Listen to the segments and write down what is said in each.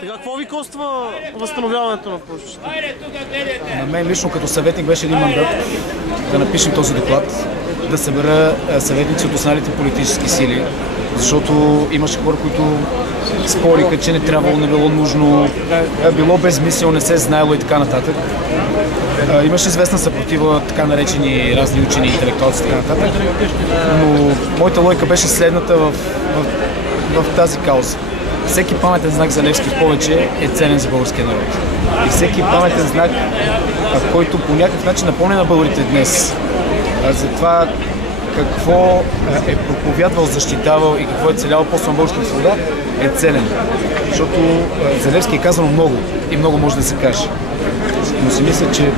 Така, какво ви коства възстановяването на площите? На мен лично като съветник беше един мандат да напишем този доклад, да събера съветници от останалите политически сили, защото имаше хора, които спориха, че не трябвало, не било нужно, било безмислено, не се знаело и така нататък. Имаше известна съпротива, така наречени разни учени, интелектуалци и така нататък, но моята логика беше следната в тази кауза. Всеки паметен знак за Левски в повече е ценен за българския народ. И всеки паметен знак, който по някакъв начин напомня на българите днес за това какво е проповядвал, защитавал и какво е целял после на българската свобода, е ценен. Защото за Левски е казано много и много може да се каже. Но си мисля, че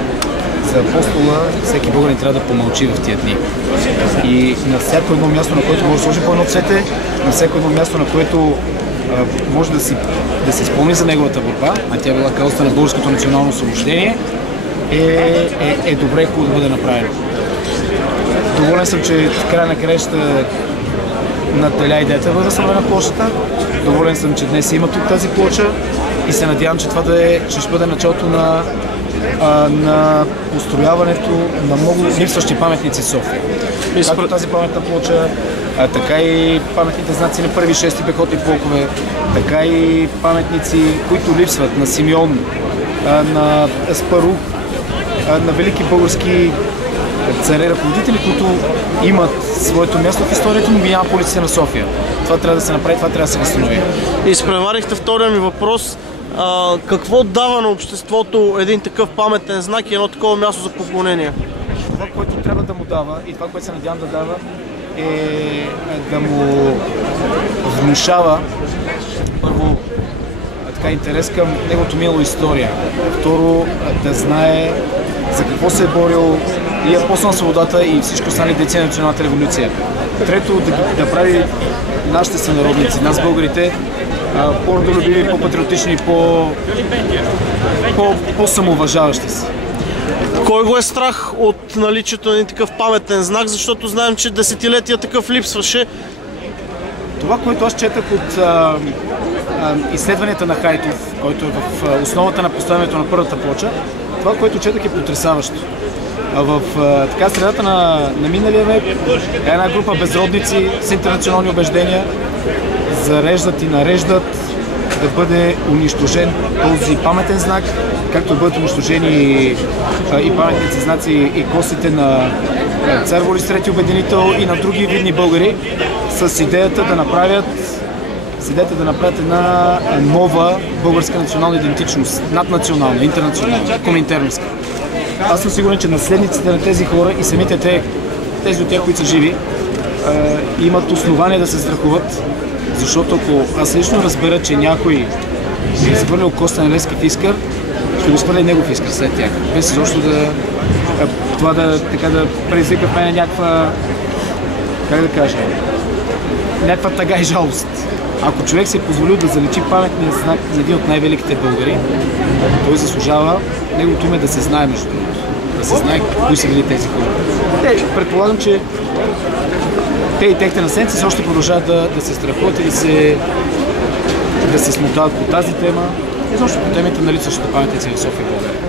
за апостола всеки българин трябва да помълчи в тия дни. И на всяко едно място, на което може да сложи по едно цвете, на всяко едно място, на което може да се спомни за неговата борба, а тя била каузата на българското национално освобождение, е добре хубаво да бъде направено. Доволен съм, че в края на краища надделя идеята да възстановена площата. Доволен съм, че днес има тук тази плоча и се надявам, че това ще бъде началото на построяването на много липсващи паметници в София. Както тази паметна плоча, така и паметните знаци на първи 6-ти пехотни полкове, така и паметници, които липсват на Симеон, на Аспарух, на велики български царе ръководители, които имат своето място в историята, но ги няма полиция на София. Това трябва да се направи, това трябва да се възстанови. Изпреварихте втория ми въпрос. Какво дава на обществото един такъв паметен знак и едно такова място за поклонение? Това, което трябва да му дава и това, което се надявам да дава, е да му внушава първо интерес към неговото минало история. Второ, да знае за какво се е борил и апостол на свободата и всички останали дейци на националната революция. Трето, да прави нашите сънародници, нас българите, по-родолюбиви, по-патриотични, по-самоуважаващи се. Кой го е страх от наличието на един такъв паметен знак, защото знаем, че десетилетия такъв липсваше? Това, което аз четах от изследванията на Хайтов, който е в основата на поставянето на първата плоча, това, което четах, е потресаващо. В средата на миналия век една група безродници с интернационални убеждения зареждат и нареждат да бъде унищожен този паметен знак, както бъдат унищожени и паметници знаци и костите на цар Борис III обединител и на други видни българи с идеята да направят една нова българска национална идентичност, наднационална, интернационална, коминтерновска. Аз съм сигурен, че наследниците на тези хора и самите тези от тях, които са живи, имат основание да се страхуват, защото ако аз лично разбера, че някой е изхвърлял коста на Левски в Искър, ще го свърля негов Искър след тях, без изобщо да предизвика в мен някаква, някаква тъга и жалост. Ако човек се е позволил да заличи паметния знак на един от най-великите българи, той заслужава неговото име да се знае, между другото. Да се знае кои са били тези хора. Предполагам, че те и техните наследници още продължават да се страхуват и да се смутават по тази тема и защото по темите на липсващата паметници в София и България.